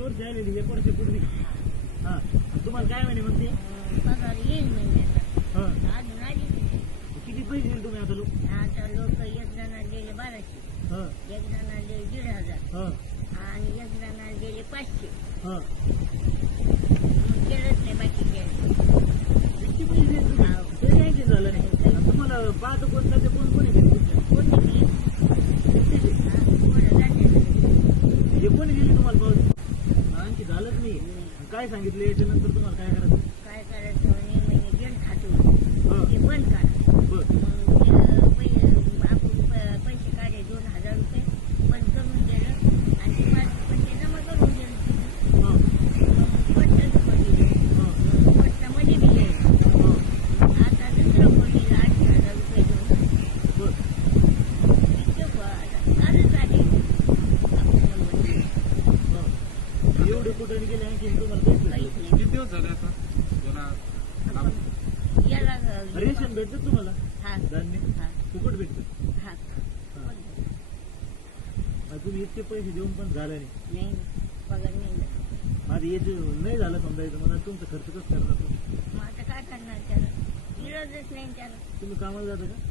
मागच्या वर्षी आलेली एक वर्षापूर्वी हा. तुम्हाला काय म्हणे मग ते? पगार येईल महिन्याचा हा. अजून आली नाही. किती पैसे दिले तुम्ही आता लोक? आता लोक एक जणाला दिले बाराशे. हा. एक जणाला दिले दीड हजार. हा. आणि एक जणाला दिले पाचशे. हा मग केलंच नाही बाकी केलं किती पैसे दिले तुम्ही? तरी ऐंशी झालं नाही आणि तुम्हाला पाहतो कोण ते कोण कोणी दिले तुमच्या? कोणी दिली किती दिले? हा, कोणं जाते हे कोणी दिली तुम्हाला पाहतो आणखी झालंच नाही आणि काय सांगितलं? याच्यानंतर तुम्हाला काय करायचं? काय करायचं म्हणे महिने गेल खातो हा ते बंद करा बर मग ते पै- आपण प- पैसे काढले दोन हजार रुपये बंद करून दिलं आणि ते पाच पैसे जमा करून दिलं तिथं. हा मग पोस्टात पडली. हा मग पोस्टामध्ये बी गेलं. हा आता दुसरं पडली आठ हजार रुपये देऊन. बर इतकं प- आता कालच आले. आपण म्हणतो. तुम्हाला पैसे काहीच भेटले? नाही. किती दिवस झाले आता? जरा लांब. आपण याला रेशन भेटतं तुम्हाला? हा. धान्य? हा. फुकट भेटतं हा. हा. आणि तुम्ही इतके पैसे देऊन पण झालं नाही. नाही पगार झालं समजायचं मला तुमचा खर्च कसं करणार? तुम्ही? मग आता काय करणार त्याला? इलाजच नाही त्याला. तुम्ही कामाला जाता का?